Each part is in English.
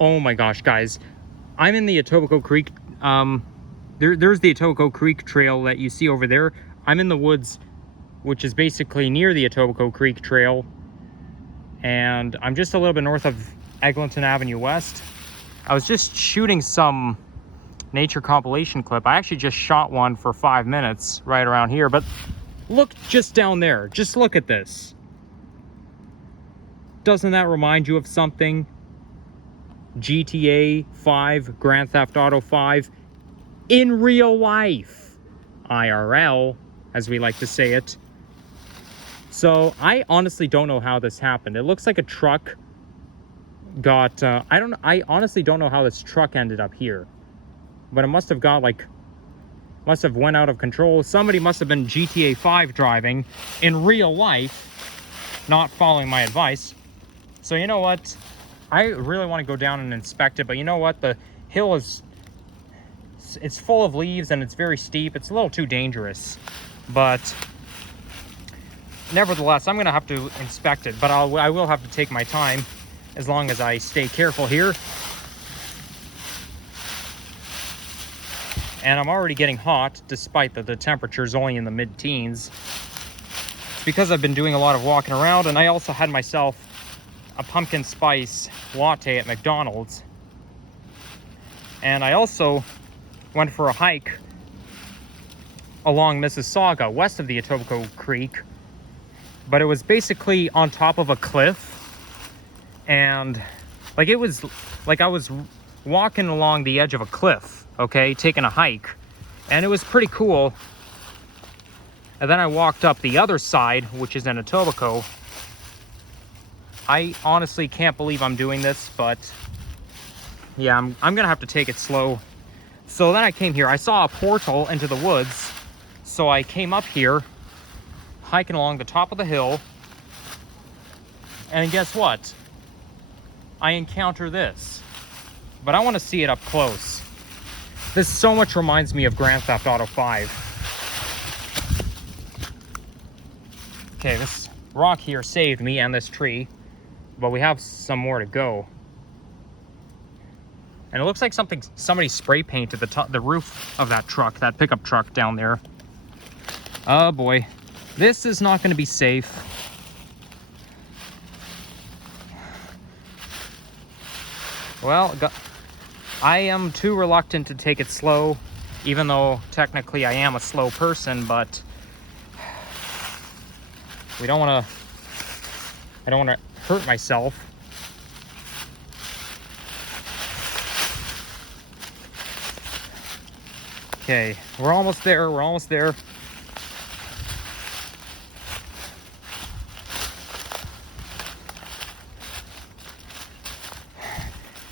Oh my gosh, guys. I'm in the Etobicoke Creek. There's the Etobicoke Creek trail that you see over there. I'm in the woods, which is basically near the Etobicoke Creek trail. And I'm just a little bit north of Eglinton Avenue West. I was just shooting some nature compilation clip. I actually just shot one for 5 minutes right around here, but look just down there. Just look at this. Doesn't that remind you of something? GTA 5, Grand Theft Auto 5, in real life. IRL, as we like to say it. So I honestly don't know how this happened. It looks like a truck got, I honestly don't know how this truck ended up here. But it must have got must have went out of control. Somebody must have been GTA 5 driving in real life, not following my advice. So you know what? I really want to go down and inspect it, but you know what? The hill it's full of leaves and it's very steep. It's a little too dangerous, but nevertheless, I'm going to have to inspect it, but I will have to take my time as long as I stay careful here. And I'm already getting hot, despite that the temperature is only in the mid-teens. It's because I've been doing a lot of walking around, and I also had myself a pumpkin spice latte at McDonald's. And I also went for a hike along Mississauga, west of the Etobicoke Creek. But it was basically on top of a cliff. And it was like I was walking along the edge of a cliff, okay, taking a hike. And it was pretty cool. And then I walked up the other side, which is in Etobicoke. I honestly can't believe I'm doing this, but yeah, I'm gonna have to take it slow. So then I came here. I saw a portal into the woods, so I came up here, hiking along the top of the hill, and guess what? I encounter this, but I want to see it up close. This so much reminds me of Grand Theft Auto 5. Okay, this rock here saved me and this tree. But we have some more to go. And it looks like somebody spray painted the roof of that truck, that pickup truck down there. Oh boy. This is not going to be safe. Well, I am too reluctant to take it slow, even though technically I am a slow person, but I don't want to hurt myself. Okay, we're almost there.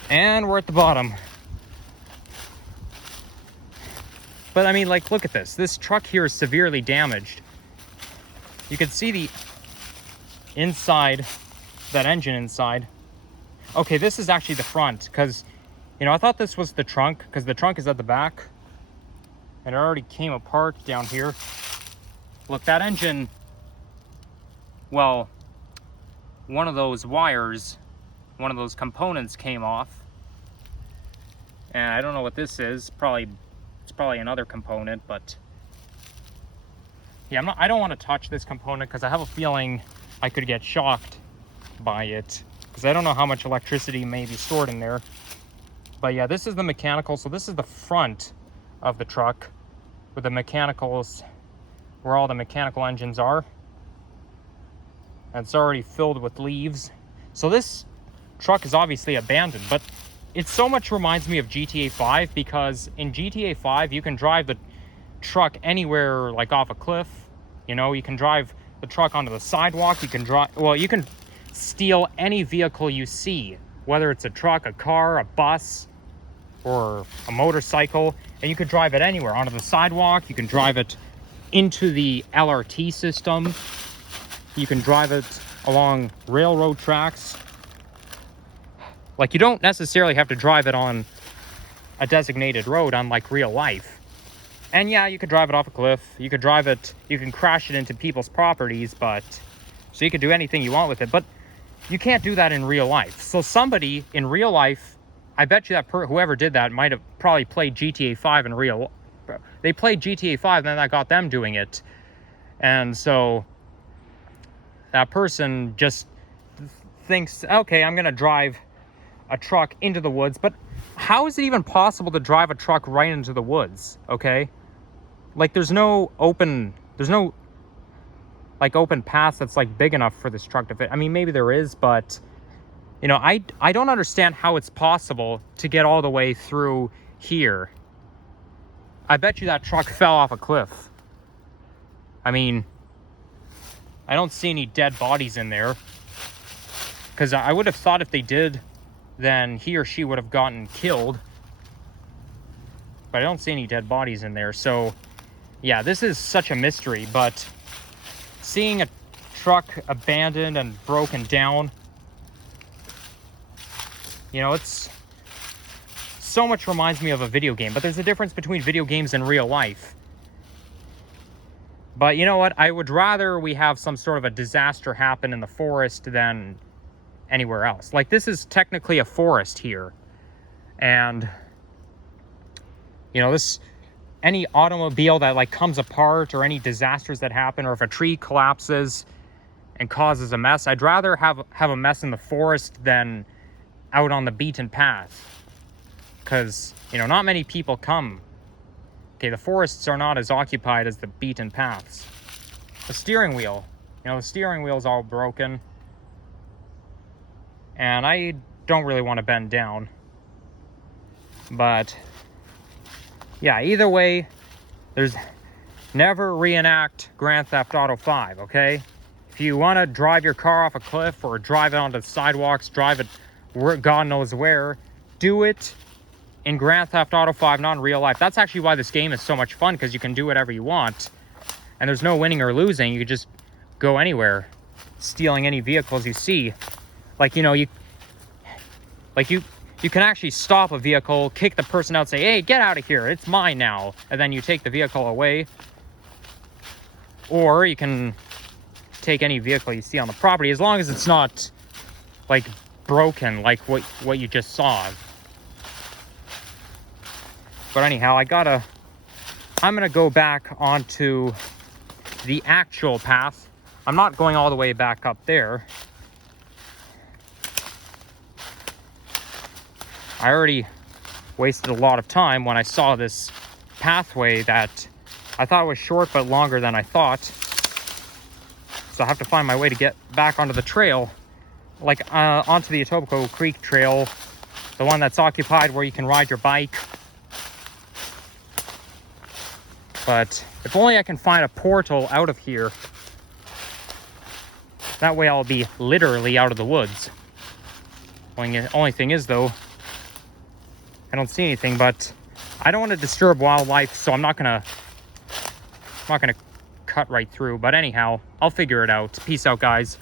And we're at the bottom. But I mean, look at this. This truck here is severely damaged. You can see the inside, that engine inside. Okay, this is actually the front, because I thought this was the trunk, because the trunk is at the back and it already came apart down here. Look, that engine, well, one of those wires, one of those components came off, and I don't know what this is. It's probably another component, but yeah, I don't want to touch this component because I have a feeling I could get shocked by it, because I don't know how much electricity may be stored in there. But yeah, this is the mechanical. So this is the front of the truck with the mechanicals, where all the mechanical engines are. And it's already filled with leaves. So this truck is obviously abandoned, but it so much reminds me of GTA 5, because in GTA 5 you can drive the truck anywhere, like off a cliff. You can drive the truck onto the sidewalk. You can steal any vehicle you see, whether it's a truck, a car, a bus, or a motorcycle, and you could drive it anywhere, onto the sidewalk. You can drive it into the LRT system. You can drive it along railroad tracks. You don't necessarily have to drive it on a designated road, unlike real life. And yeah, you could drive it off a cliff. You could you can crash it into people's properties, so you can do anything you want with it, but you can't do that in real life. So somebody in real life I bet you that whoever did that might have probably played GTA 5 in real. They played GTA 5, and then that got them doing it. And so that person just thinks, okay, I'm gonna drive a truck into the woods. But how is it even possible to drive a truck right into the woods? Okay, like there's no open like open path that's like big enough for this truck to fit. I mean, maybe there is, but you know, I don't understand how it's possible to get all the way through here. I bet you that truck fell off a cliff. I mean, I don't see any dead bodies in there, because I would have thought if they did, then he or she would have gotten killed. But I don't see any dead bodies in there. So yeah, this is such a mystery. But seeing a truck abandoned and broken down, you know, it's so much reminds me of a video game. But there's a difference between video games and real life. But you know what? I would rather we have some sort of a disaster happen in the forest than anywhere else. Like, this is technically a forest here. And, you know, any automobile that like comes apart, or any disasters that happen, or if a tree collapses and causes a mess, I'd rather have a mess in the forest than out on the beaten path. Because, you know, not many people come. Okay, the forests are not as occupied as the beaten paths. The steering wheel. You know, the steering wheel's all broken. And I don't really want to bend down. But yeah, either way, there's never reenact Grand Theft Auto 5, okay? If you want to drive your car off a cliff, or drive it onto the sidewalks, drive it God knows where, do it in Grand Theft Auto 5, not in real life. That's actually why this game is so much fun, because you can do whatever you want. And there's no winning or losing. You can just go anywhere, stealing any vehicles you see. Like, you know, you can actually stop a vehicle, kick the person out, say, hey, get out of here, it's mine now. And then you take the vehicle away. Or you can take any vehicle you see on the property, as long as it's not, like, broken, like what you just saw. But anyhow, I'm gonna go back onto the actual path. I'm not going all the way back up there. I already wasted a lot of time when I saw this pathway that I thought was short but longer than I thought. So I have to find my way to get back onto the trail, like onto the Etobicoke Creek Trail, the one that's occupied where you can ride your bike. But if only I can find a portal out of here. That way I'll be literally out of the woods. Only thing is, though, I don't see anything, but I don't want to disturb wildlife, so I'm not gonna cut right through. But anyhow, I'll figure it out. Peace out, guys.